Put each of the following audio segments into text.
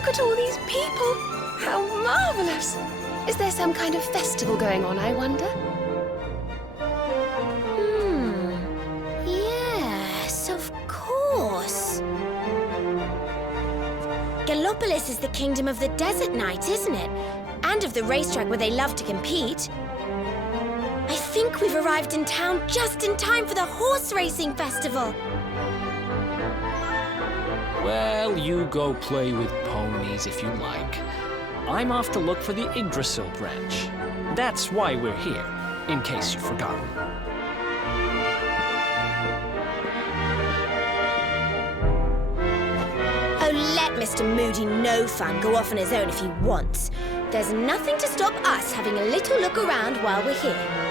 Look at all these people! How marvellous! Is there some kind of festival going on, I wonder? Yes, of course. Gallopolis is the kingdom of the desert knight, isn't it? And of the racetrack where they love to compete. I think we've arrived in town just in time for the horse racing festival. Well, you go play with ponies if you like. I'm off to look for the Yggdrasil branch. That's why we're here, in case you've forgotten. Oh, let Mr. Moody No Fun go off on his own if he wants. There's nothing to stop us having a little look around while we're here.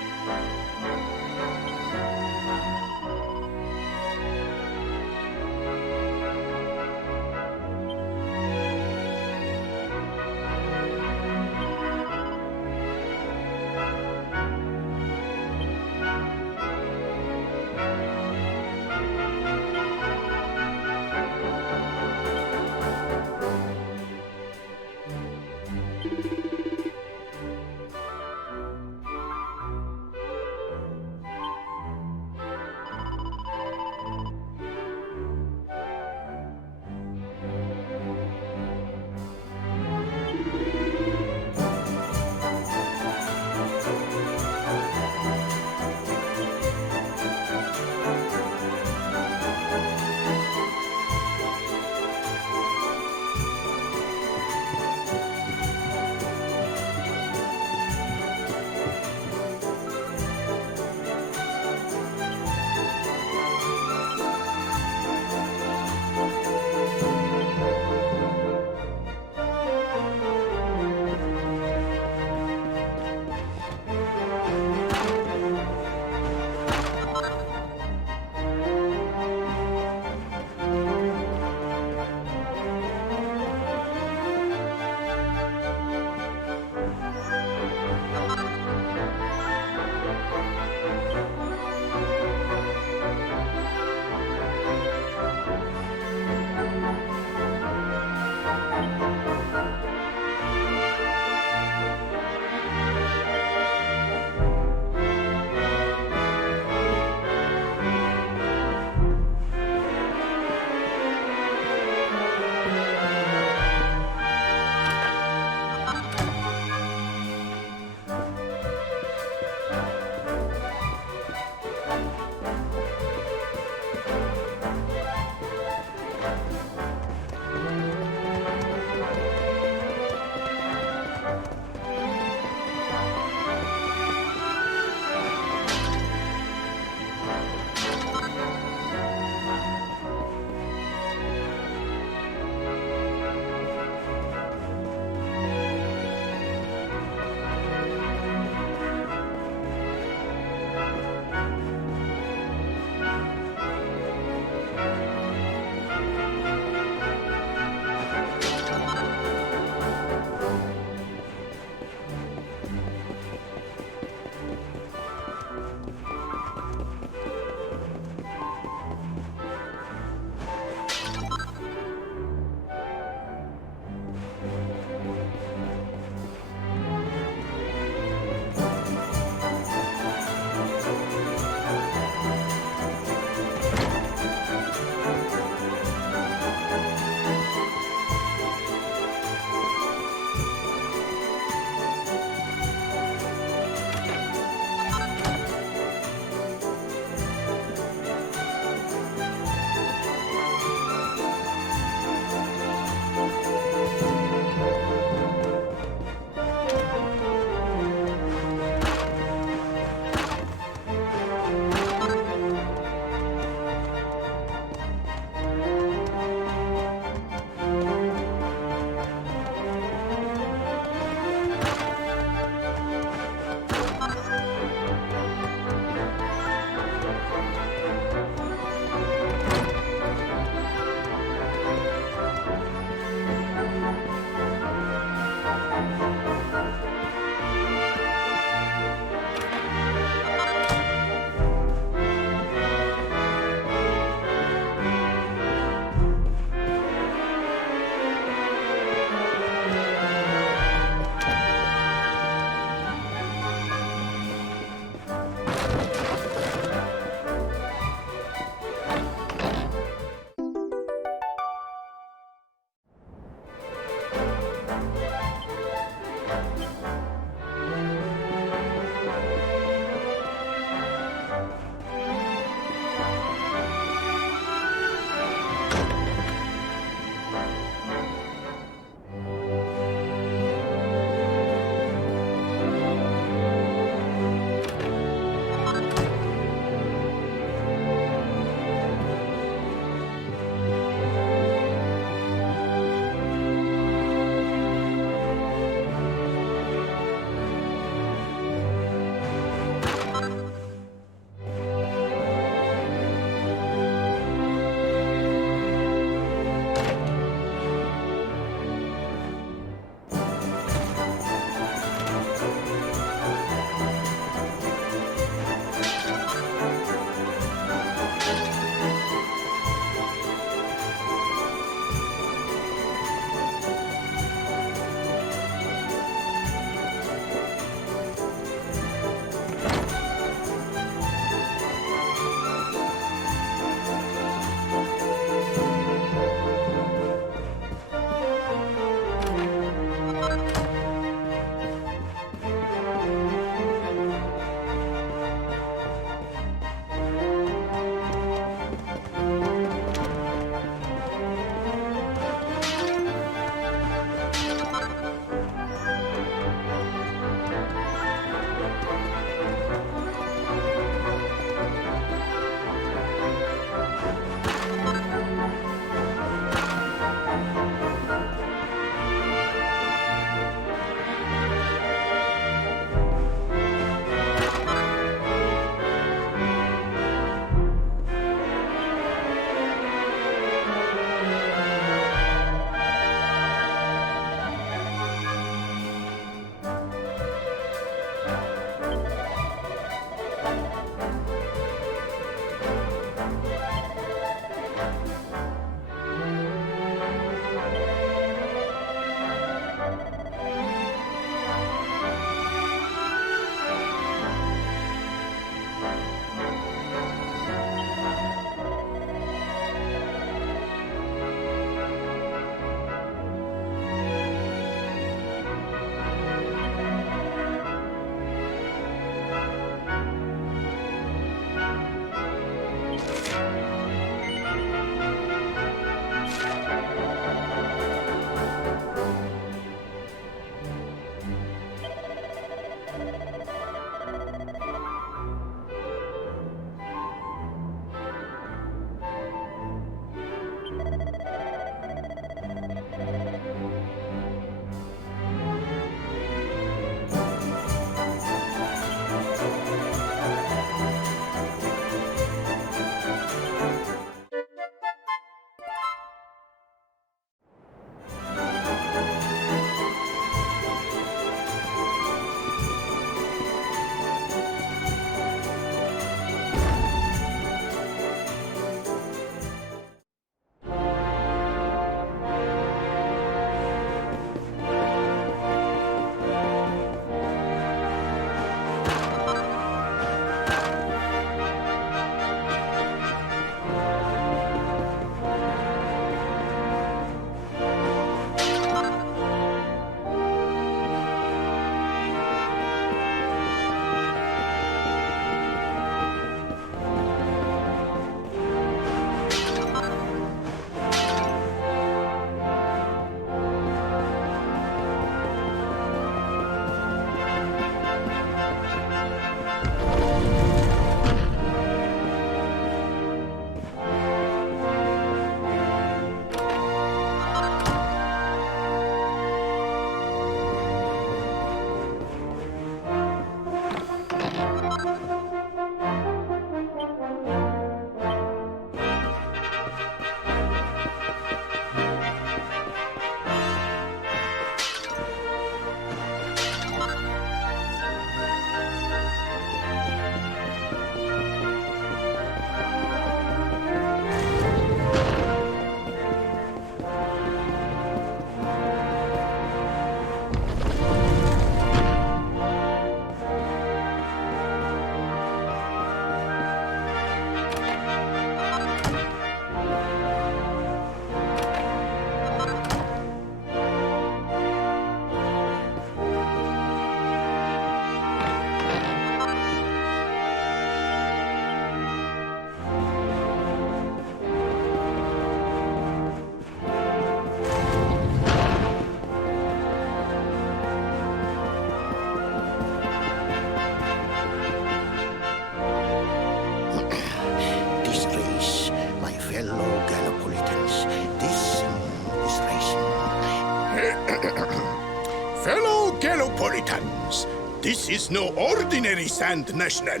Fellow Gallopolitans, this is no ordinary Sand National.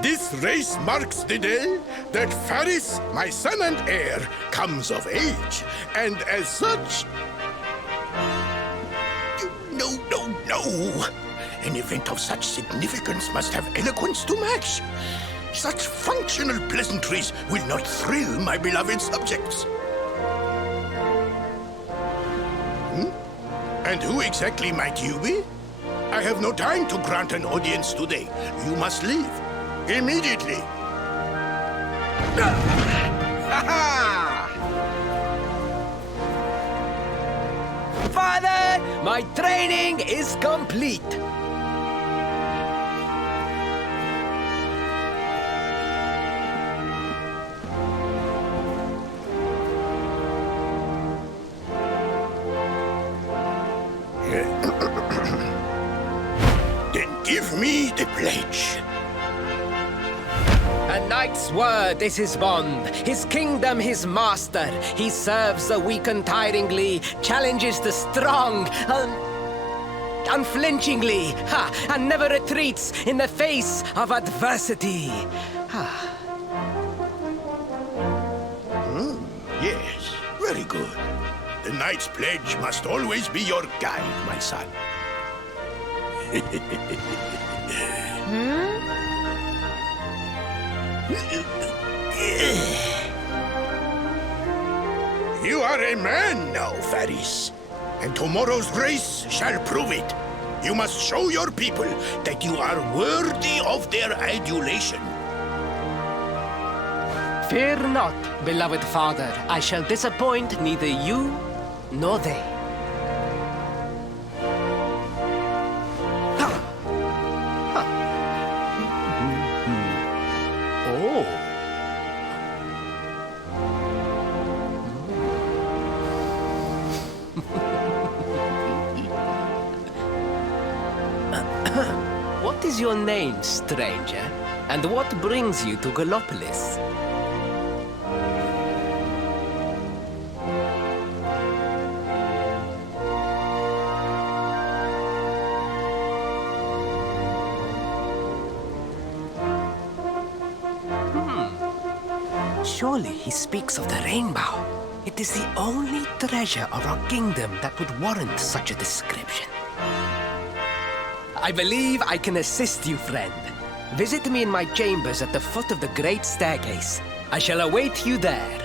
This race marks the day that Faris, my son and heir, comes of age. And as such... No. An event of such significance must have eloquence to match. Such functional pleasantries will not thrill my beloved subjects. And who exactly might you be? I have no time to grant an audience today. You must leave. Immediately. Father, my training is complete. Then give me the pledge. A knight's word is his bond, his kingdom his master. He serves the weak untiringly, challenges the strong unflinchingly, and never retreats in the face of adversity. Yes, very good. The knight's pledge must always be your guide, my son. You are a man now, Faris. And tomorrow's race shall prove it. You must show your people that you are worthy of their adulation. Fear not, beloved father. I shall disappoint neither you nor they. What is your name, stranger? And what brings you to Gallopolis? Surely he speaks of the rainbow. It is the only treasure of our kingdom that would warrant such a description. I believe I can assist you, friend. Visit me in my chambers at the foot of the great staircase. I shall await you there.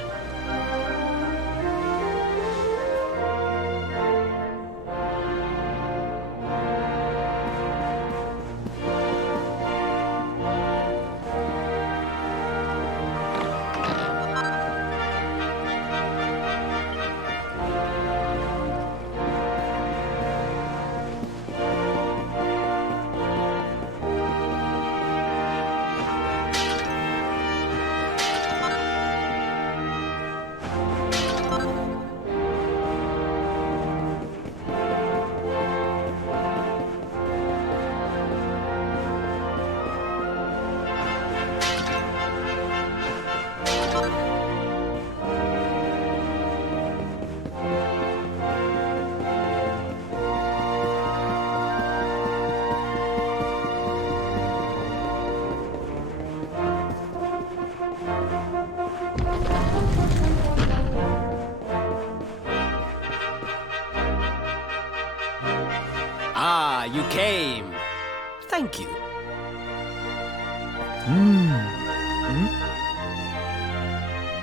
Ah, you came. Thank you.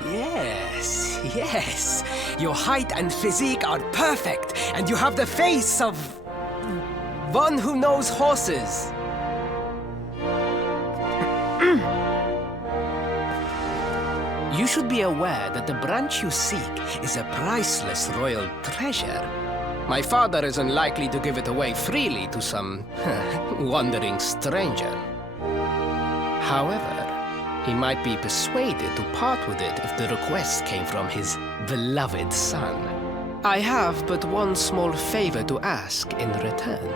Yes. Your height and physique are perfect, and you have the face of one who knows horses. You should be aware that the branch you seek is a priceless royal treasure. My father is unlikely to give it away freely to some wandering stranger. However, he might be persuaded to part with it if the request came from his beloved son. I have but one small favor to ask in return.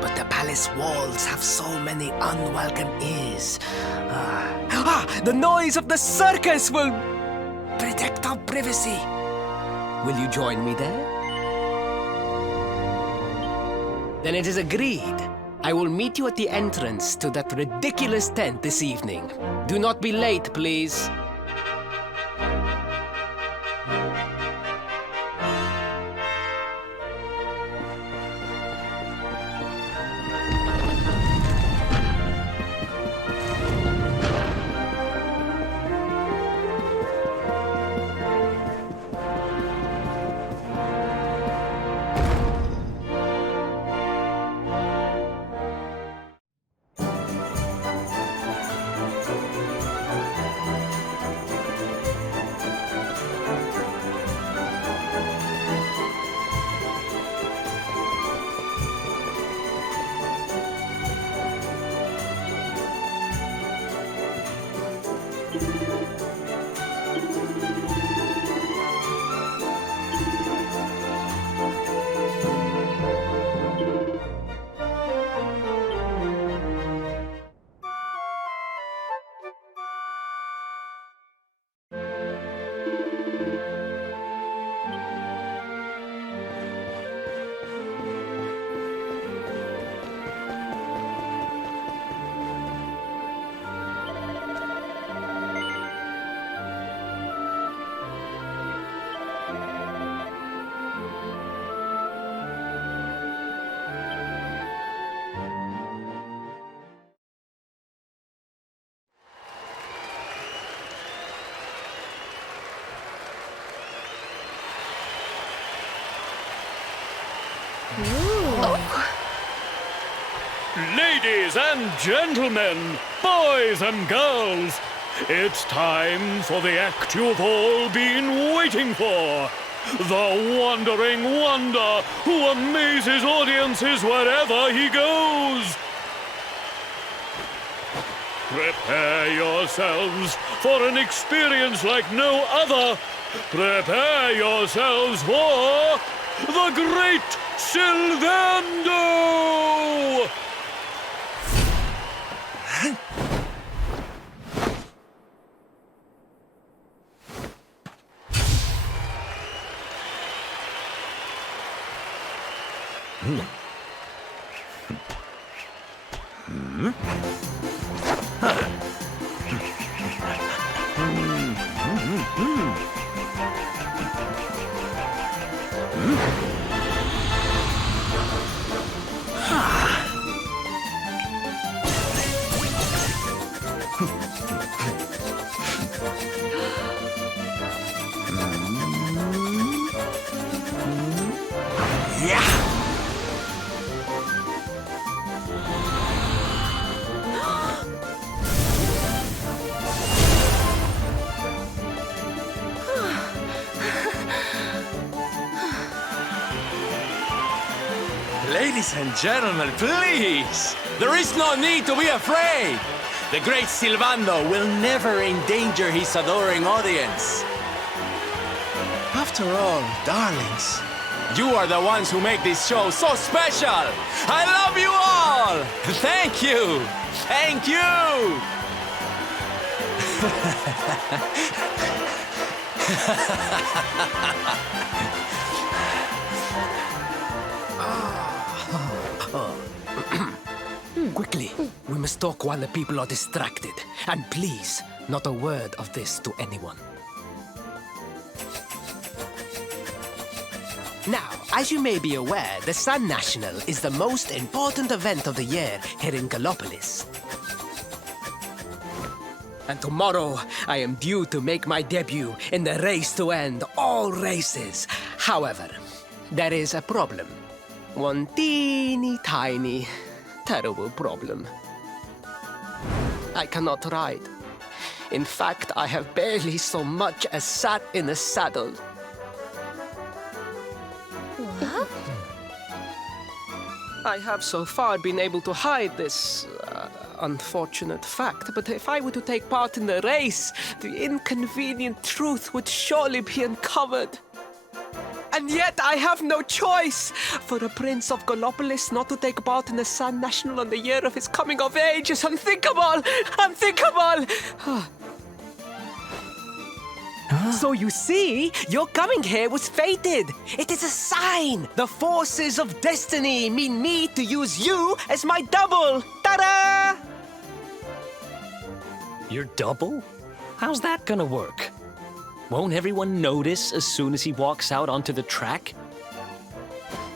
But the palace walls have so many unwelcome ears. The noise of the circus will protect our privacy. Will you join me there? Then it is agreed. I will meet you at the entrance to that ridiculous tent this evening. Do not be late, please. Ladies and gentlemen, boys and girls, it's time for the act you've all been waiting for. The Wandering Wonder who amazes audiences wherever he goes. Prepare yourselves for an experience like no other. Prepare yourselves for the Great Sylvando! Ladies and gentlemen, please! There is no need to be afraid! The great Sylvando will never endanger his adoring audience. After all, darlings, you are the ones who make this show so special! I love you all! Thank you! Thank you! Quickly, we must talk while the people are distracted. And please, not a word of this to anyone. Now, as you may be aware, the Sun National is the most important event of the year here in Gallopolis. And tomorrow, I am due to make my debut in the race to end all races. However, there is a problem. One teeny tiny, terrible problem. I cannot ride. In fact, I have barely so much as sat in a saddle. What? I have so far been able to hide this unfortunate fact, but if I were to take part in the race, the inconvenient truth would surely be uncovered. And yet I have no choice. For a prince of Gallopolis not to take part in the Sun National on the year of his coming of age is unthinkable! Unthinkable! So you see, your coming here was fated. It is a sign. The forces of destiny mean me to use you as my double. Ta-da! Your double? How's that gonna work? Won't everyone notice as soon as he walks out onto the track?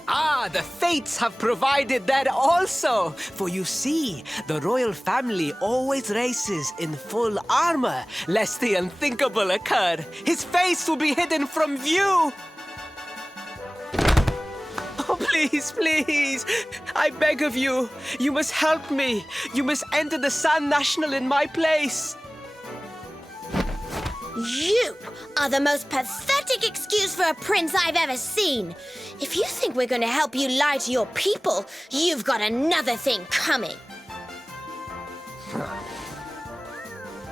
Ah, the fates have provided that also. For you see, the royal family always races in full armor, lest the unthinkable occur. His face will be hidden from view. Oh, please, please. I beg of you. You must help me. You must enter the Sun National in my place. You are the most pathetic excuse for a prince I've ever seen. If you think we're going to help you lie to your people, you've got another thing coming.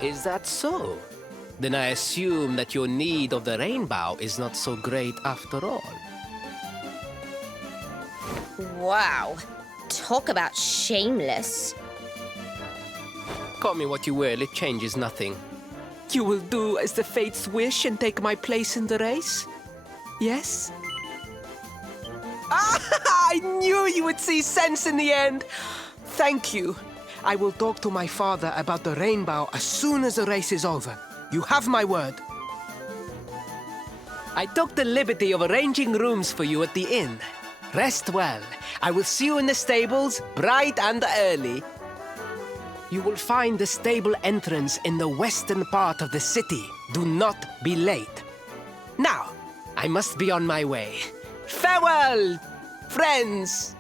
Is that so? Then I assume that your need of the rainbow is not so great after all. Wow. Talk about shameless. Call me what you will, it changes nothing. You will do as the fates wish and take my place in the race? Yes? Ah, I knew you would see sense in the end. Thank you. I will talk to my father about the rainbow as soon as the race is over. You have my word. I took the liberty of arranging rooms for you at the inn. Rest well. I will see you in the stables, bright and early. You will find the stable entrance in the western part of the city. Do not be late. Now, I must be on my way. Farewell, friends!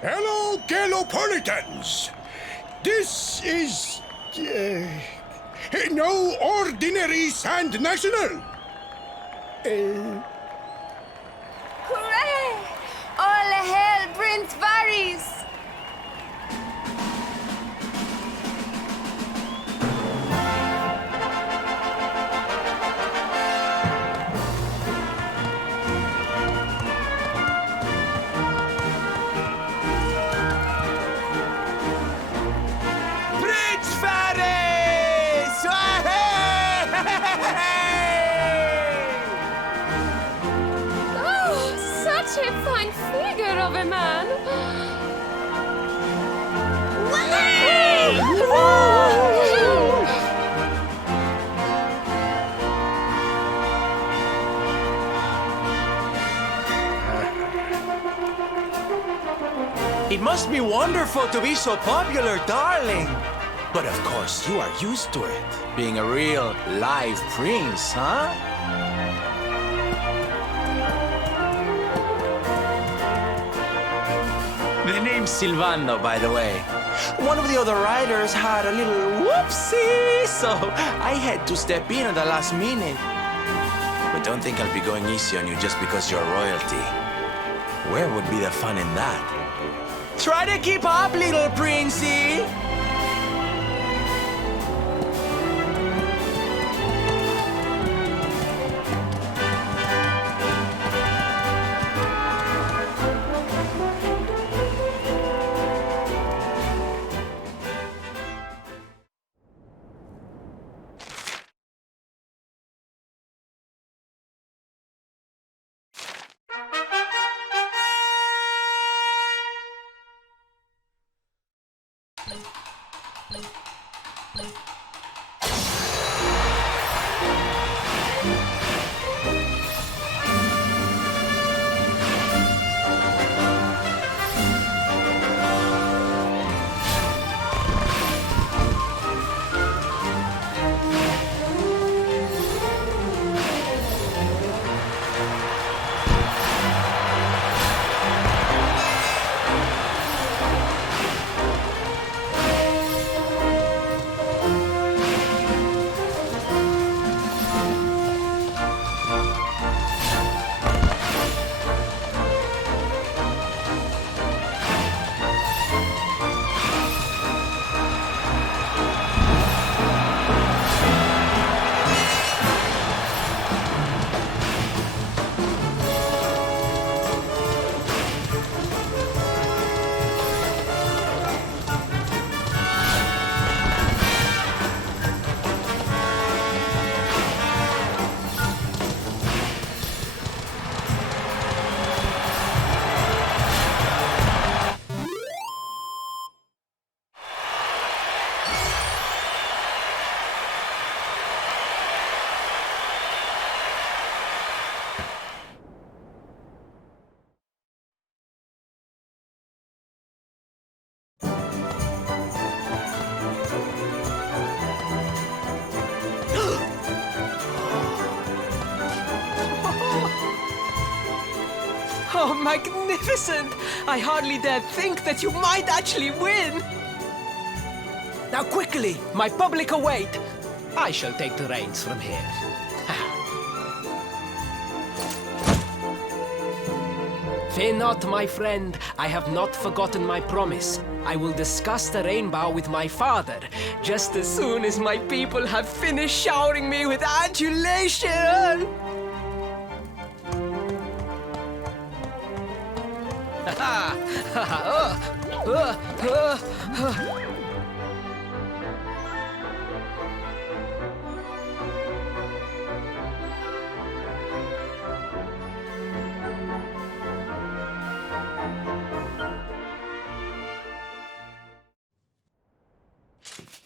Hello, Gallopolitans. This is no ordinary Sand National. Hooray! All hail Prince Varys! Prince Faris! Oh, such a fine figure of a man! It must be wonderful to be so popular, darling. But of course, you are used to it. Being a real live prince, huh? The name's Silvano, by the way. One of the other riders had a little whoopsie, so I had to step in at the last minute. But don't think I'll be going easy on you just because you're royalty. Where would be the fun in that? Try to keep up, little princey! Oh, magnificent! I hardly dared think that you might actually win! Now quickly, my public await! I shall take the reins from here. Fear not, my friend. I have not forgotten my promise. I will discuss the rainbow with my father, just as soon as my people have finished showering me with adulation!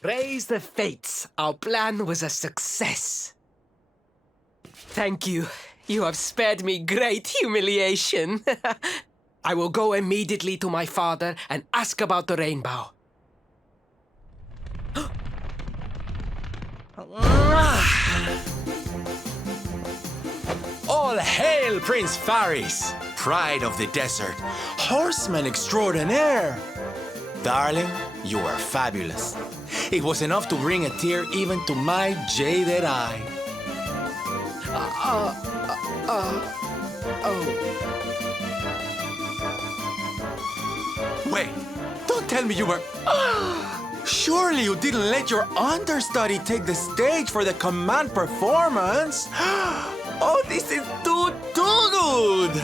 Praise the fates. Our plan was a success. Thank you. You have spared me great humiliation. I will go immediately to my father and ask about the rainbow. All hail, Prince Faris! pride of the desert, horseman extraordinaire. Darling, you were fabulous. It was enough to bring a tear even to my jaded eye. Wait, don't tell me you were... Surely you didn't let your understudy take the stage for the command performance? Oh, this is too good!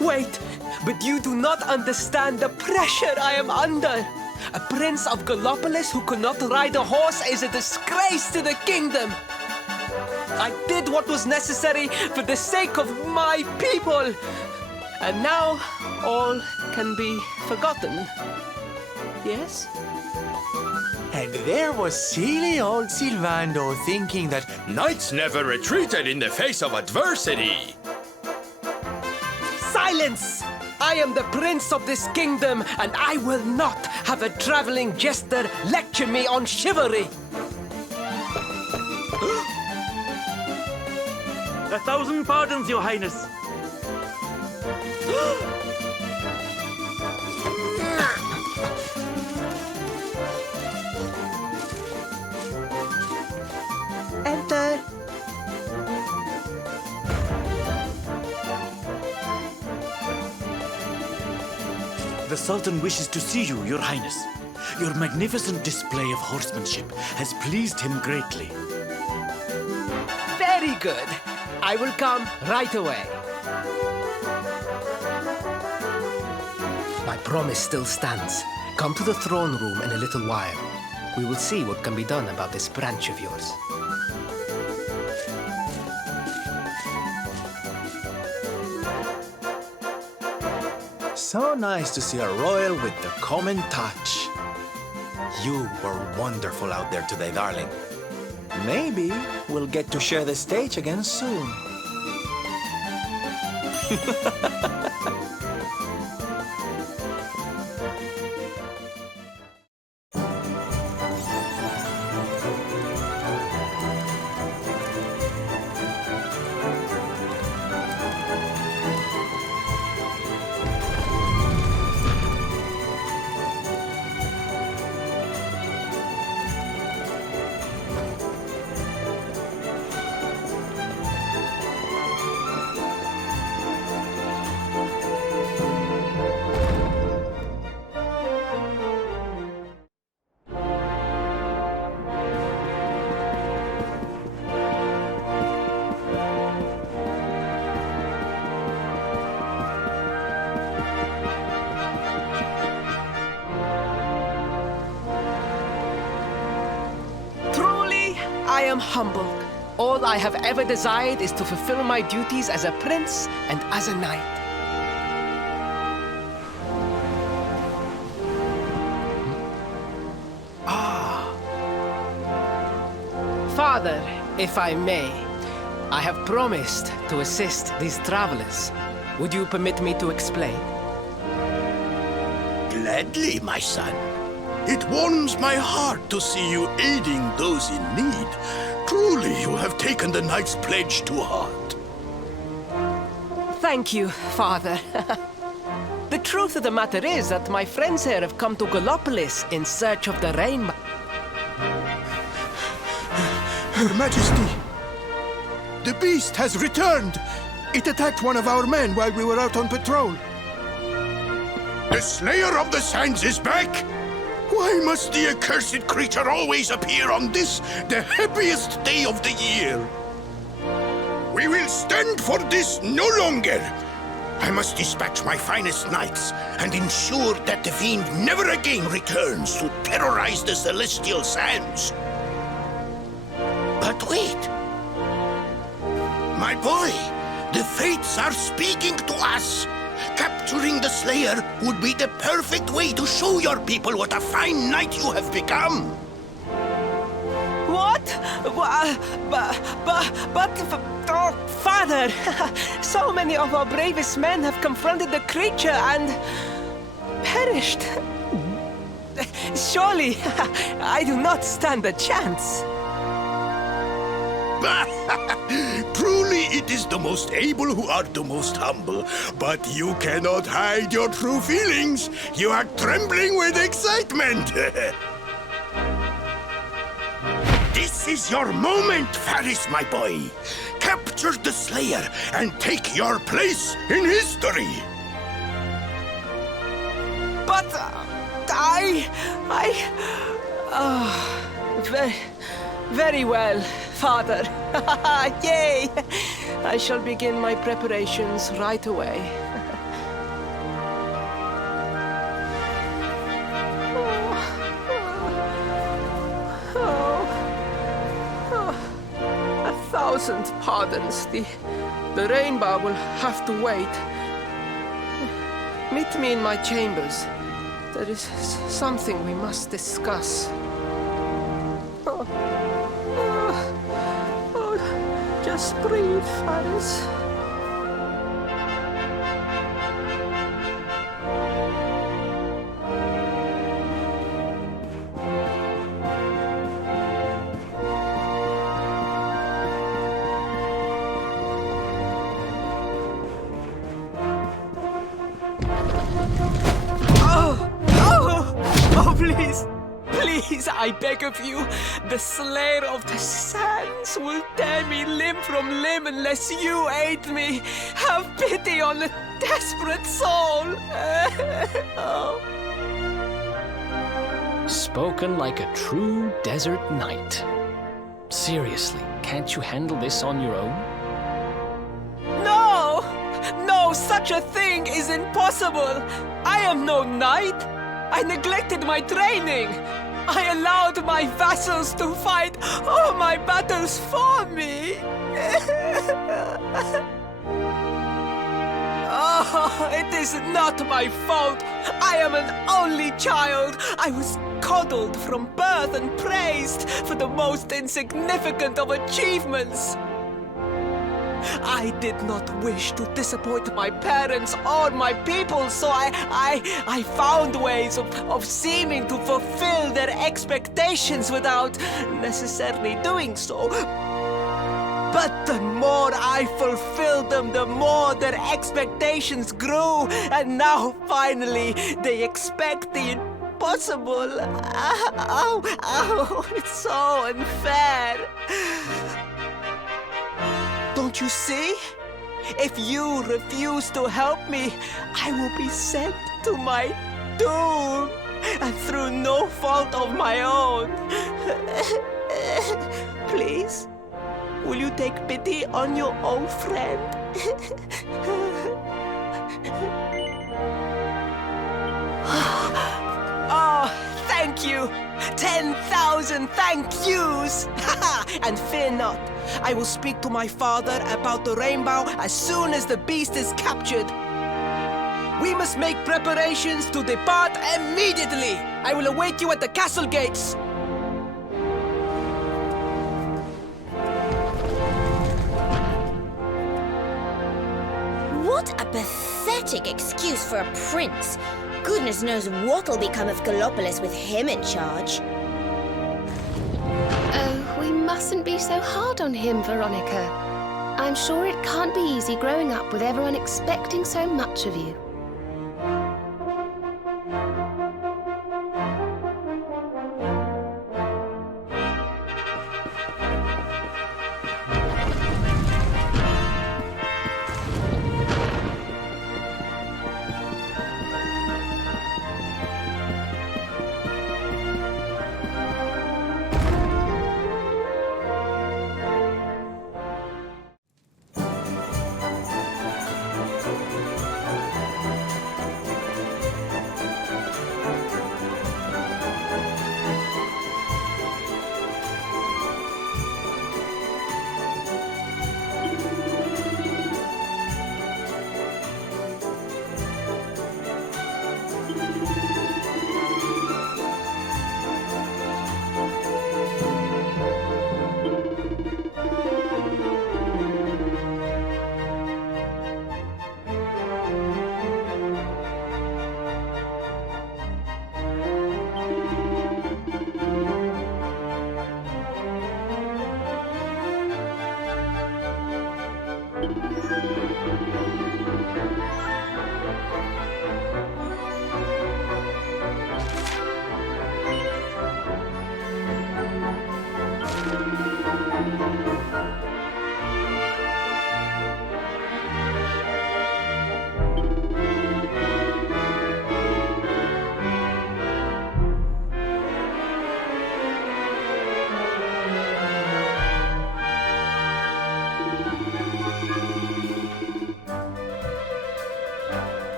Wait! But you do not understand the pressure I am under. A prince of Gallopolis who could not ride a horse is a disgrace to the kingdom. I did what was necessary for the sake of my people. And now all can be forgotten. Yes? And there was silly old Silvando thinking that knights never retreated in the face of adversity. Silence! I am the prince of this kingdom, and I will not have a traveling jester lecture me on chivalry. 1,000 pardons, Your Highness. Enter. The Sultan wishes to see you, Your Highness. Your magnificent display of horsemanship has pleased him greatly. Very good. I will come right away. My promise still stands. Come to the throne room in a little while. We will see what can be done about this branch of yours. So nice to see a royal with the common touch. You were wonderful out there today, darling. Maybe we'll get to share the stage again soon. I am humbled. All I have ever desired is to fulfill my duties as a prince and as a knight. Father, if I may, I have promised to assist these travelers. Would you permit me to explain? Gladly, my son. It warms my heart to see you aiding those in need. Truly, you have taken the knight's pledge to heart. Thank you, Father. The truth of the matter is that my friends here have come to Gallopolis in search of the rainbow. Your Majesty, the beast has returned. It attacked one of our men while we were out on patrol. The Slayer of the Sands is back! Why must the accursed creature always appear on this, the happiest day of the year? We will stand for this no longer. I must dispatch my finest knights and ensure that the fiend never again returns to terrorize the celestial sands. But wait! My boy, the fates are speaking to us. Capturing the Slayer would be the perfect way to show your people what a fine knight you have become. What? Oh, Father! So many of our bravest men have confronted the creature and perished. Surely, I do not stand a chance. Truly, it is the most able who are the most humble. But you cannot hide your true feelings. You are trembling with excitement. This is your moment, Faris, my boy. Capture the Slayer and take your place in history. But very well, Father. Yay! I shall begin my preparations right away. A thousand pardons. The rainbow will have to wait. Meet me in my chambers. There is something we must discuss. Just breathe, Faris. Oh, please. Please, I beg of you, the Slayer of the Sands will tear me limb from limb unless you aid me. Have pity on a desperate soul. Oh. Spoken like a true desert knight. Seriously, can't you handle this on your own? No! No, such a thing is impossible. I am no knight. I neglected my training. I allowed my vassals to fight all my battles for me. Oh, it is not my fault. I am an only child. I was coddled from birth and praised for the most insignificant of achievements. I did not wish to disappoint my parents or my people, so I found ways of seeming to fulfill their expectations without necessarily doing so. But the more I fulfilled them, the more their expectations grew, and now finally they expect the impossible. Oh, it's so unfair. Don't you see? If you refuse to help me, I will be sent to my doom, and through no fault of my own. Please, will you take pity on your old friend? Oh, thank you! 10,000 thank yous! And fear not, I will speak to my father about the rainbow as soon as the beast is captured. We must make preparations to depart immediately. I will await you at the castle gates. What a pathetic excuse for a prince. Goodness knows what'll become of Gallopolis with him in charge. Oh, we mustn't be so hard on him, Veronica. I'm sure it can't be easy growing up with everyone expecting so much of you.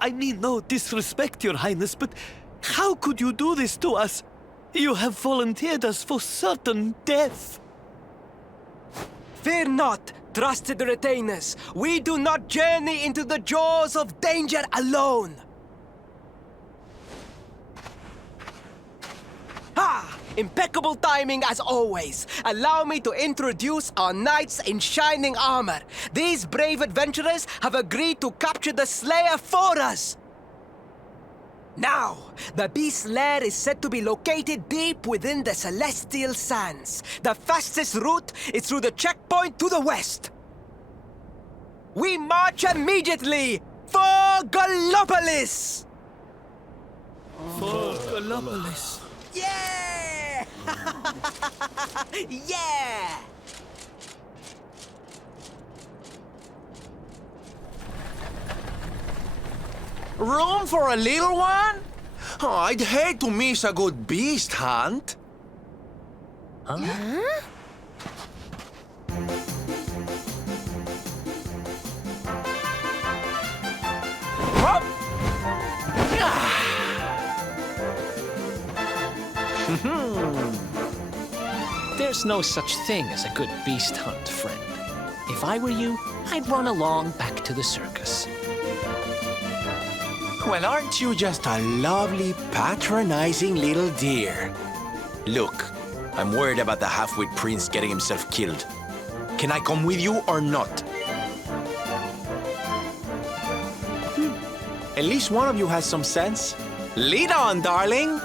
I mean no disrespect, Your Highness, but how could you do this to us? You have volunteered us for certain death. Fear not, trusted retainers. We do not journey into the jaws of danger alone. Ha! Impeccable timing as always. Allow me to introduce our knights in shining armor. These brave adventurers have agreed to capture the Slayer for us. Now, the beast's lair is said to be located deep within the Celestial Sands. The fastest route is through the checkpoint to the west. We march immediately for Gallopolis! For Gallopolis. Yeah! Yeah! Room for a little one? Oh, I'd hate to miss a good beast hunt. Hop! There's no such thing as a good beast hunt, friend. If I were you, I'd run along back to the circus. Well, aren't you just a lovely, patronizing little dear? Look, I'm worried about the half-wit prince getting himself killed. Can I come with you or not? At least one of you has some sense. Lead on, darling!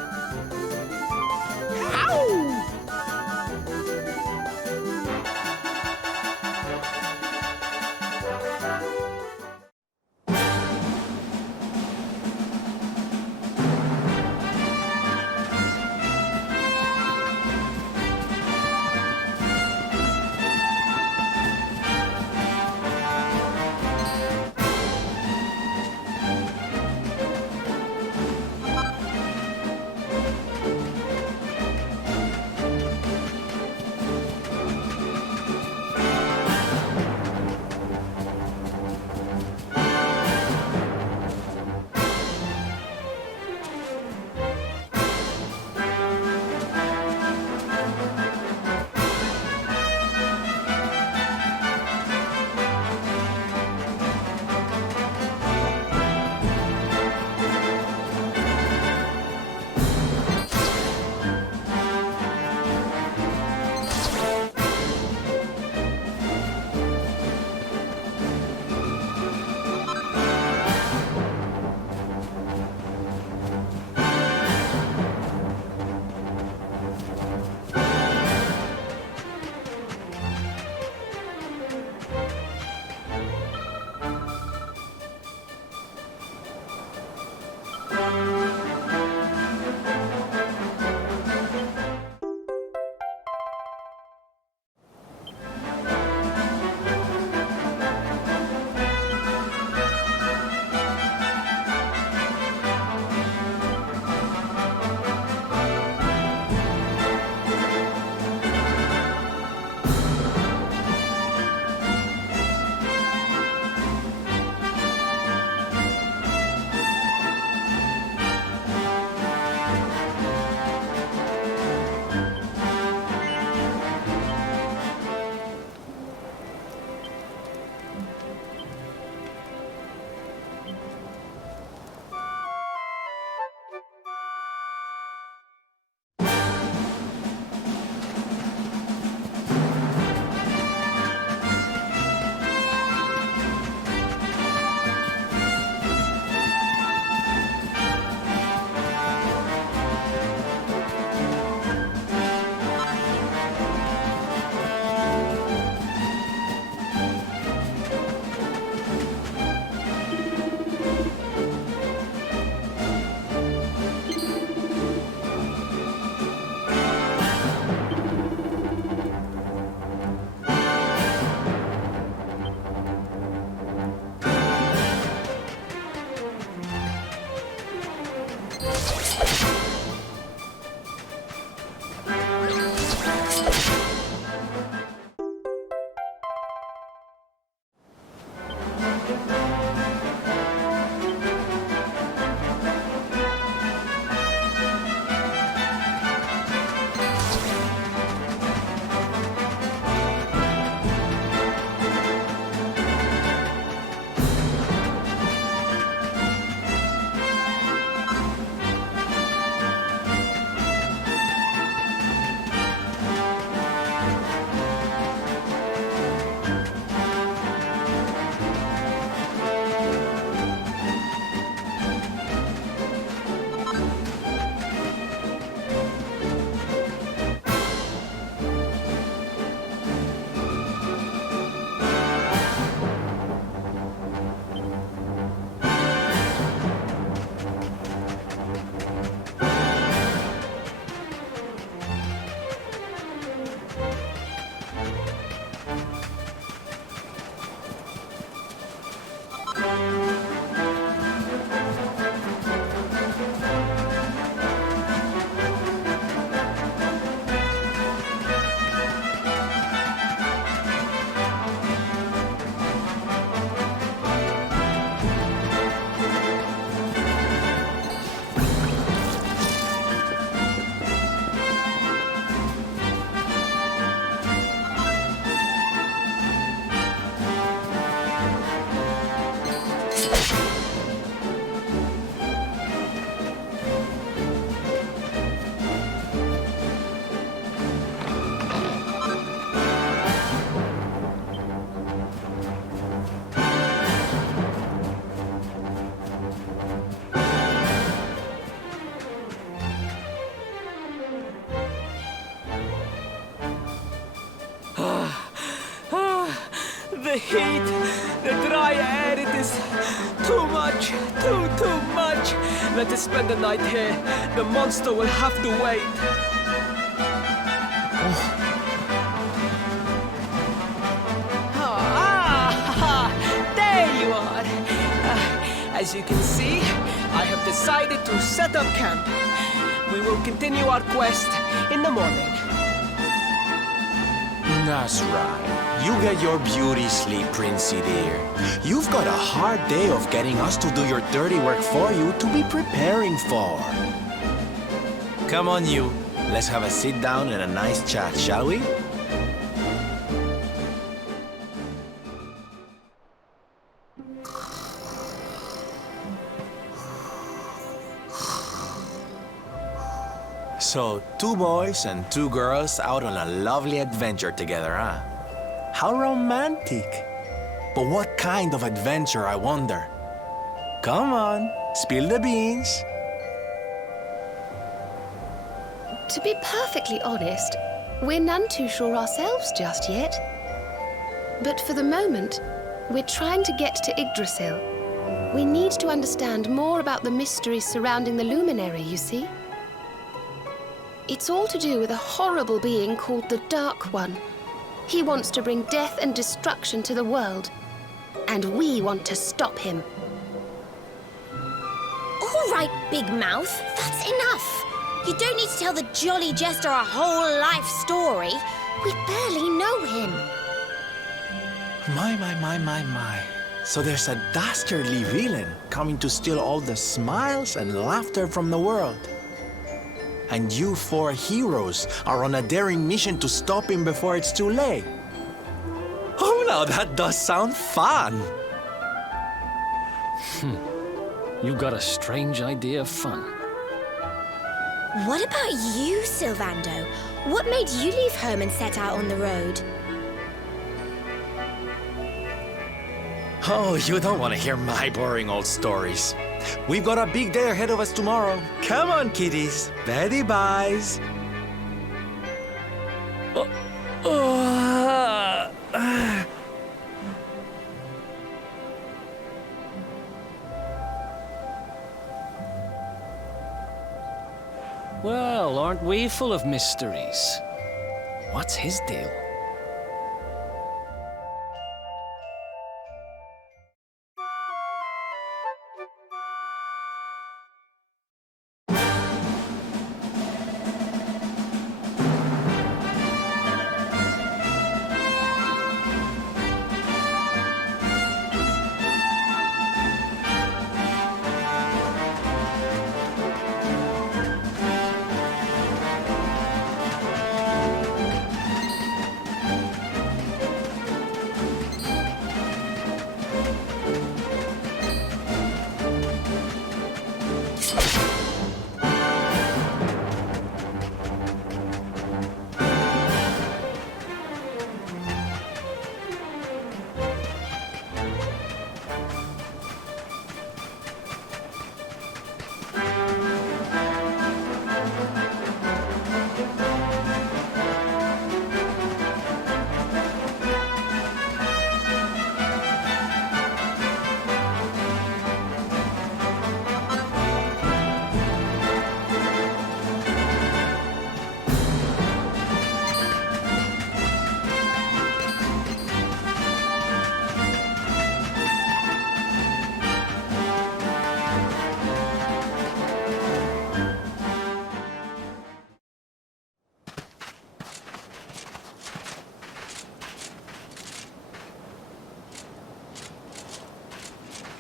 The heat, the dry air, it is too much, too much. Let us spend the night here. The monster will have to wait. There you are. As you can see, I have decided to set up camp. We will continue our quest in the morning. That's right. You get your beauty sleep, Princey dear. You've got a hard day of getting us to do your dirty work for you to be preparing for. Come on, you. Let's have a sit down and a nice chat, shall we? So, 2 boys and 2 girls out on a lovely adventure together, huh? How romantic. But what kind of adventure, I wonder? Come on, spill the beans. To be perfectly honest, we're none too sure ourselves just yet. But for the moment, we're trying to get to Yggdrasil. We need to understand more about the mysteries surrounding the luminary, you see. It's all to do with a horrible being called the Dark One. He wants to bring death and destruction to the world, and we want to stop him. All right, Big Mouth, that's enough. You don't need to tell the jolly jester our whole life story. We barely know him. My. So there's a dastardly villain coming to steal all the smiles and laughter from the world. And you 4 heroes are on a daring mission to stop him before it's too late. Oh, now that does sound fun. You got a strange idea of fun. What about you, Sylvando? What made you leave home and set out on the road? Oh, you don't want to hear my boring old stories. We've got a big day ahead of us tomorrow. Come on, kiddies. Betty buys. Well, aren't we full of mysteries? What's his deal?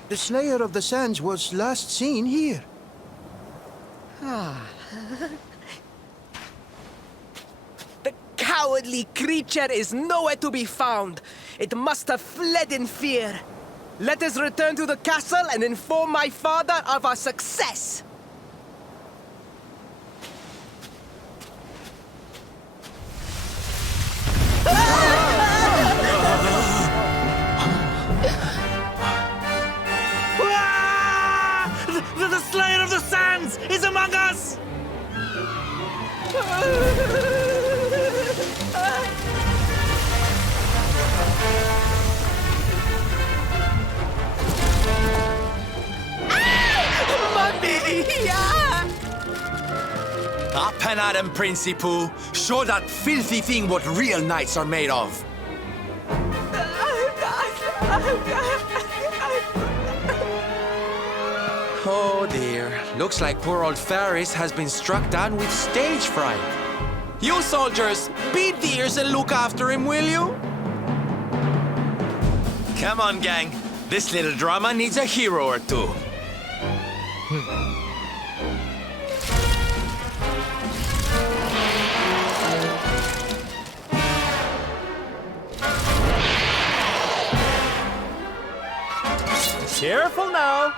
The Slayer of the Sands was last seen here. The cowardly creature is nowhere to be found. It must have fled in fear. Let us return to the castle and inform my father of our success. The Slayer of the Sands is among us! Up and at him, Princey Pooh. Show that filthy thing what real knights are made of. Oh dear. Looks like poor old Faris has been struck down with stage fright. You soldiers, beat the ears and look after him, will you? Come on, gang. This little drama needs a hero or two. Careful now.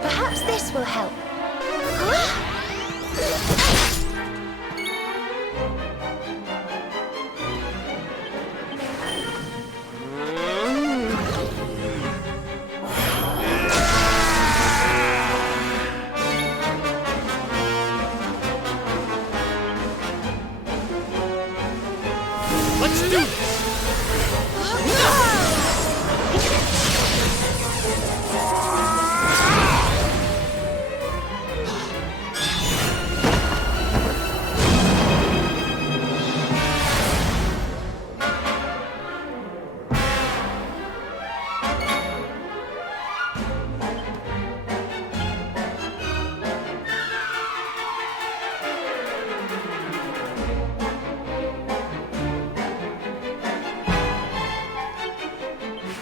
Perhaps this will help. Let's do this!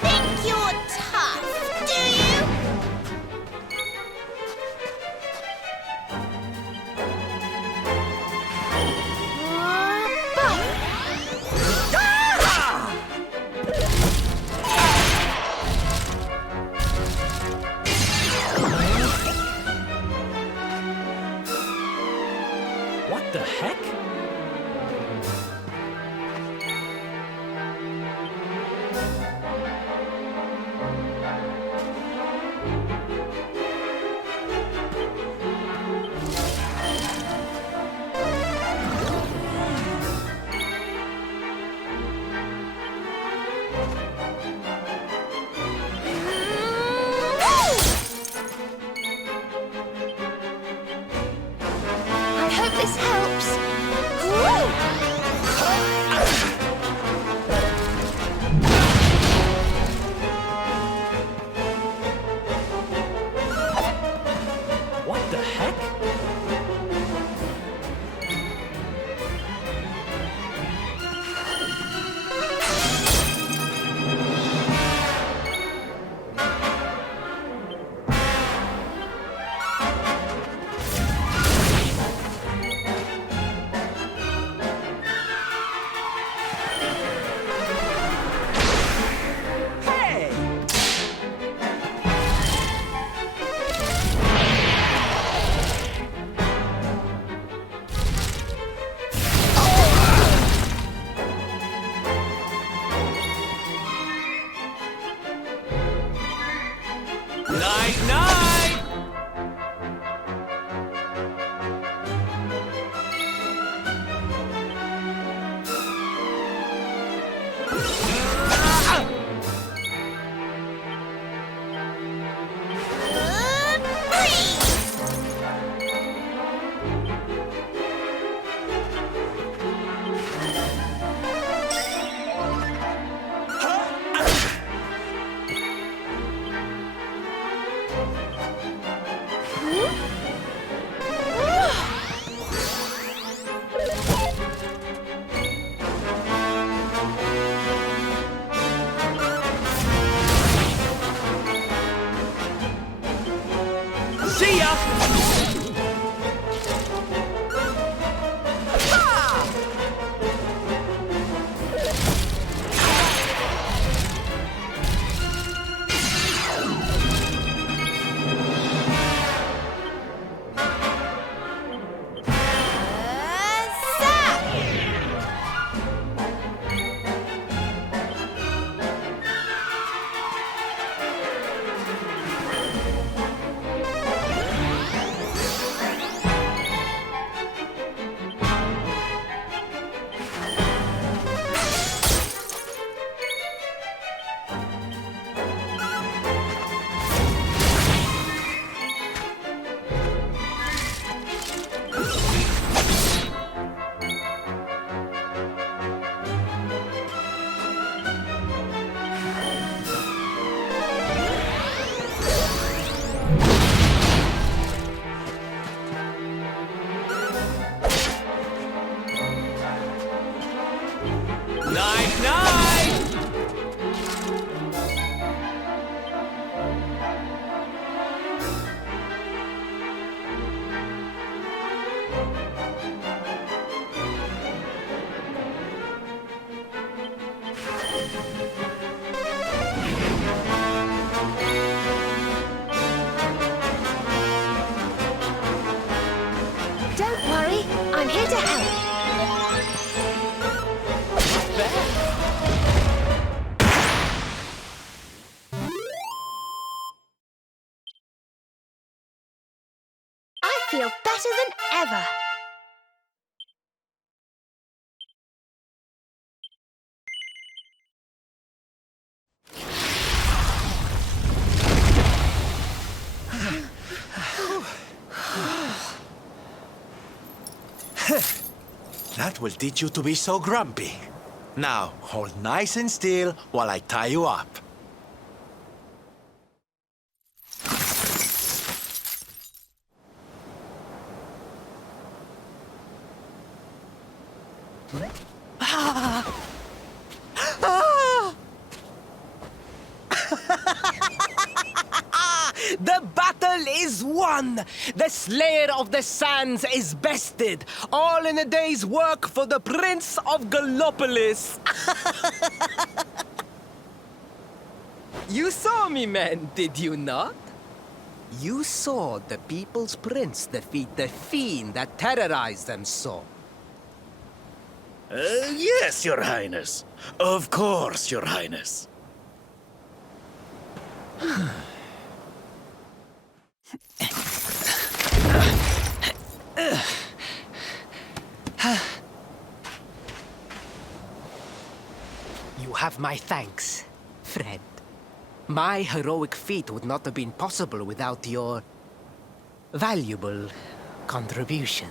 Think you're tough, do you? What the heck? I hope this helps. What the heck? Night, night! See ya! Don't worry, I'm here to help. I feel better than ever. That will teach you to be so grumpy. Now, hold nice and still while I tie you up. The battle is won! The Slayer of the Sands is bested! All in a day's work for the Prince of Gallopolis! You saw me, men, did you not? You saw the People's Prince defeat the fiend that terrorized them so. Yes, Your Highness. Of course, Your Highness. You have my thanks, friend. My heroic feat would not have been possible without your valuable contribution.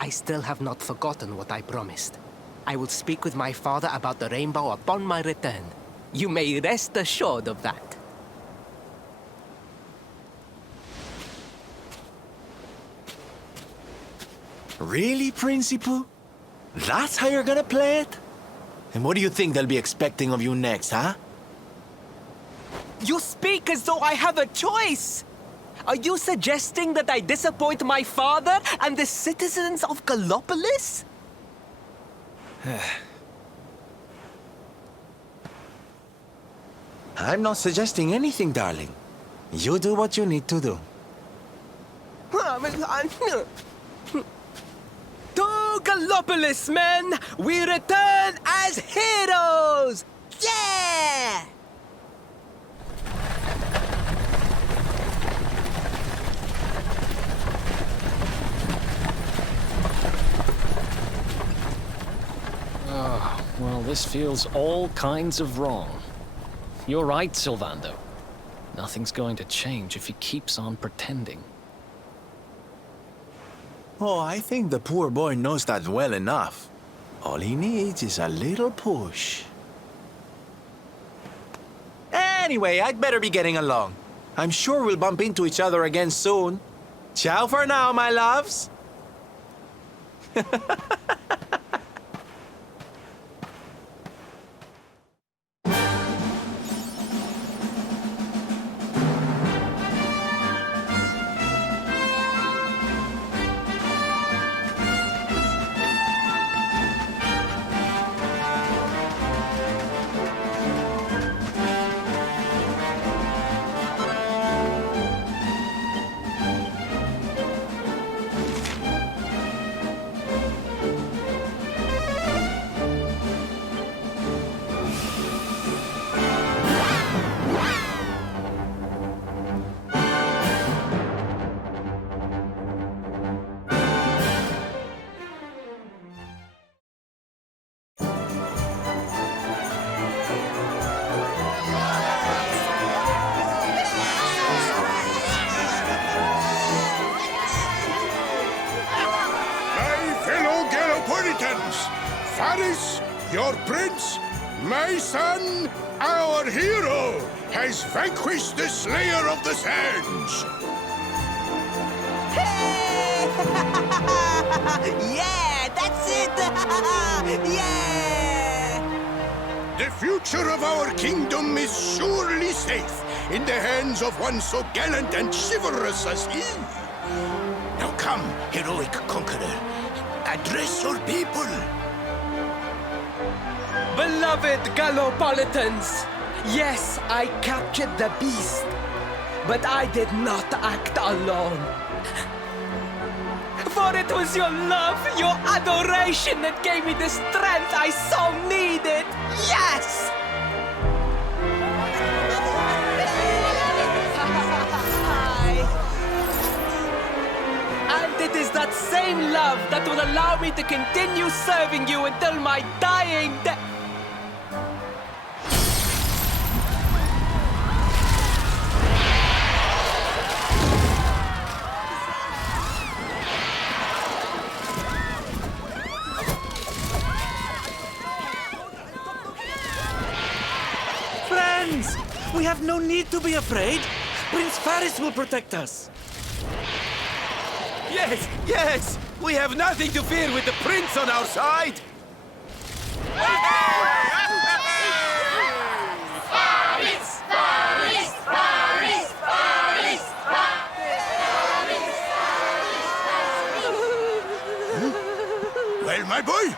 I still have not forgotten what I promised. I will speak with my father about the rainbow upon my return. You may rest assured of that. Really, Principal? That's how you're gonna play it? And what do you think they'll be expecting of you next, huh? You speak as though I have a choice! Are you suggesting that I disappoint my father and the citizens of Gallopolis? I'm not suggesting anything, darling. You do what you need to do. To Gallopolis, men! We return as heroes! Yeah! Oh, well, this feels all kinds of wrong. You're right, Sylvando. Nothing's going to change if he keeps on pretending. Oh, I think the poor boy knows that well enough. All he needs is a little push. Anyway, I'd better be getting along. I'm sure we'll bump into each other again soon. Ciao for now, my loves. Your prince, my son, our hero, has vanquished the Slayer of the Sands. Yeah, that's it! Yeah! The future of our kingdom is surely safe in the hands of one so gallant and chivalrous as he. Now come, heroic conqueror, address your people. Beloved Gallopolitans, yes, I captured the beast, but I did not act alone. For it was your love, your adoration that gave me the strength I so needed. Yes! And it is that same love that will allow me to continue serving you until my dying day. Friends, we have no need to be afraid. Prince Faris will protect us. Yes, yes! We have nothing to fear with the prince on our side! Well, my boy,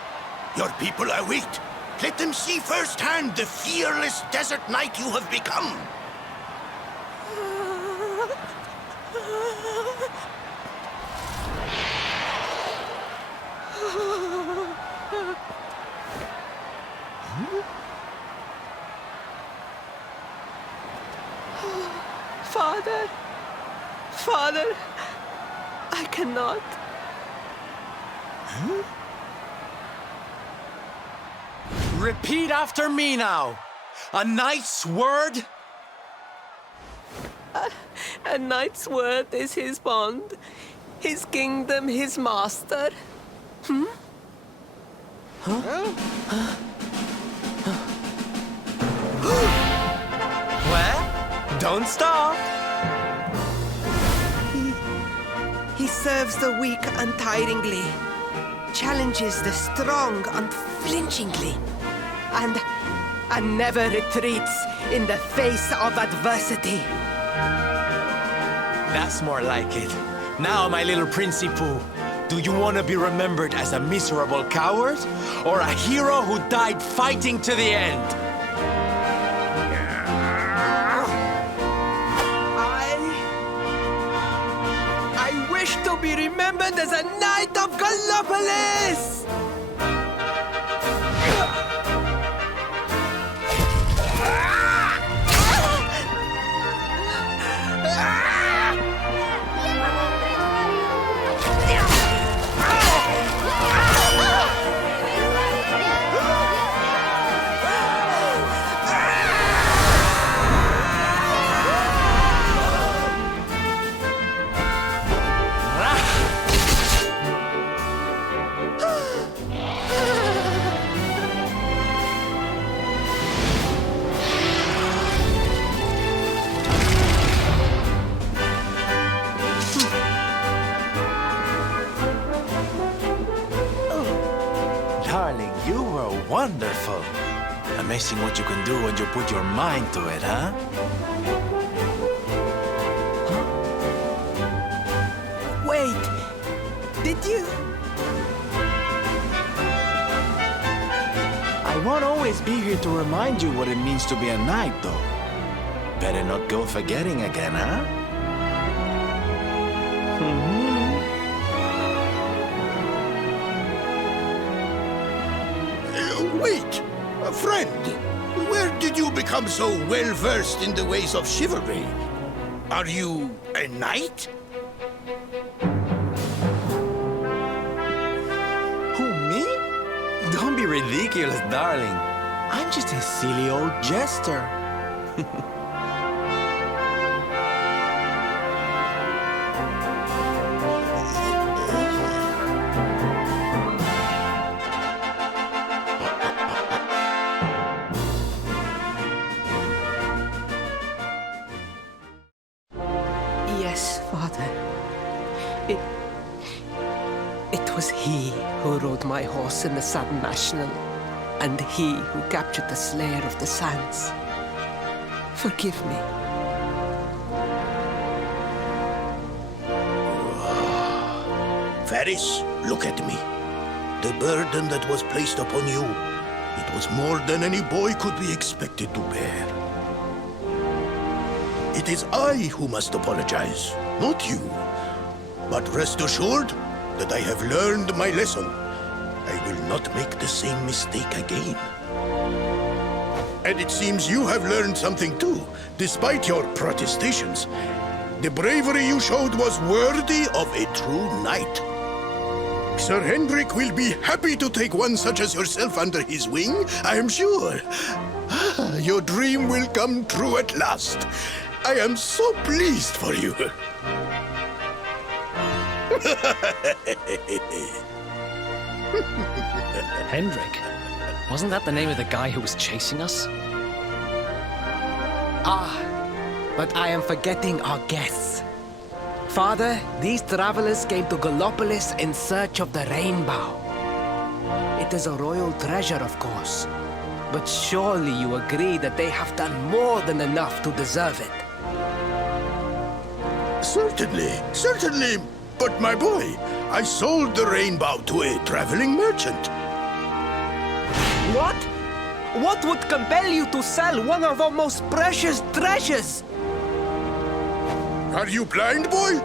your people await. Let them see firsthand the fearless desert knight you have become. Father, Father, I cannot. Repeat after me now. A knight's word? A knight's word is his bond, his kingdom, his master. Well, don't stop. He serves the weak untiringly, challenges the strong unflinchingly, and never retreats in the face of adversity. That's more like it. Now, my little Princey Pooh, do you want to be remembered as a miserable coward or a hero who died fighting to the end? I wish to be remembered as a knight of Gallopolis! Darling, you were wonderful. Amazing what you can do when you put your mind to it, huh? Wait, did you? I won't always be here to remind you what it means to be a knight, though. Better not go forgetting again, huh? Wait, a friend. Where did you become so well-versed in the ways of chivalry? Are you a knight? Who, me? Don't be ridiculous, darling. I'm just a silly old jester. Yes, Father. It was he who rode my horse in the Southern National, and he who captured the Slayer of the Sands. Forgive me. Faris, look at me. The burden that was placed upon you, it was more than any boy could be expected to bear. It is I who must apologize, not you. But rest assured that I have learned my lesson. I will not make the same mistake again. And it seems you have learned something too, despite your protestations. The bravery you showed was worthy of a true knight. Sir Hendrik will be happy to take one such as yourself under his wing, I am sure. Your dream will come true at last. I am so pleased for you. Hendrik? Wasn't that the name of the guy who was chasing us? Ah, but I am forgetting our guests. Father, these travelers came to Gallopolis in search of the rainbow. It is a royal treasure, of course. But surely you agree that they have done more than enough to deserve it. Certainly, certainly. But my boy, I sold the rainbow to a traveling merchant. What? What would compel you to sell one of our most precious treasures? Are you blind, boy?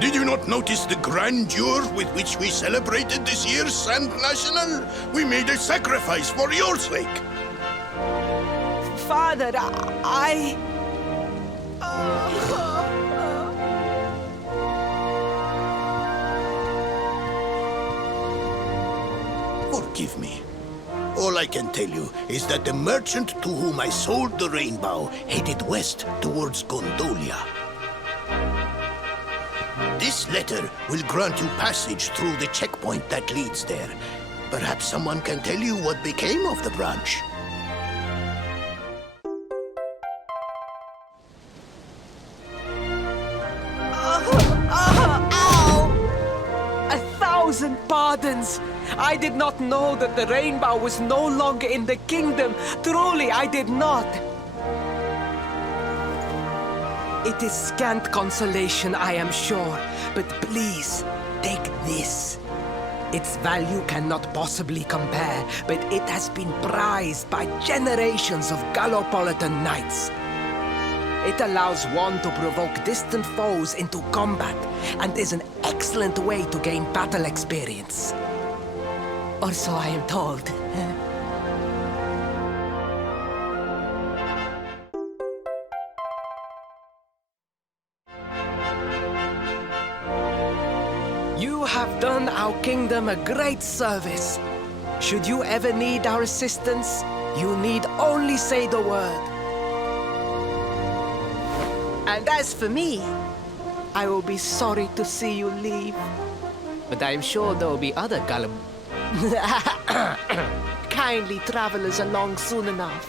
Did you not notice the grandeur with which we celebrated this year's Sand National? We made a sacrifice for your sake. Father, I... Forgive me. All I can tell you is that the merchant to whom I sold the rainbow headed west towards Gondolia. This letter will grant you passage through the checkpoint that leads there. Perhaps someone can tell you what became of the branch. Ow! 1,000 pardons! I did not know that the rainbow was no longer in the kingdom. Truly, I did not. It is scant consolation, I am sure. But please, take this. Its value cannot possibly compare, but it has been prized by generations of Gallopolitan knights. It allows one to provoke distant foes into combat, and is an excellent way to gain battle experience. Or so I am told. You have done our kingdom a great service. Should you ever need our assistance, you need only say the word. And as for me, I will be sorry to see you leave. But I am sure there will be other kindly travelers along soon enough.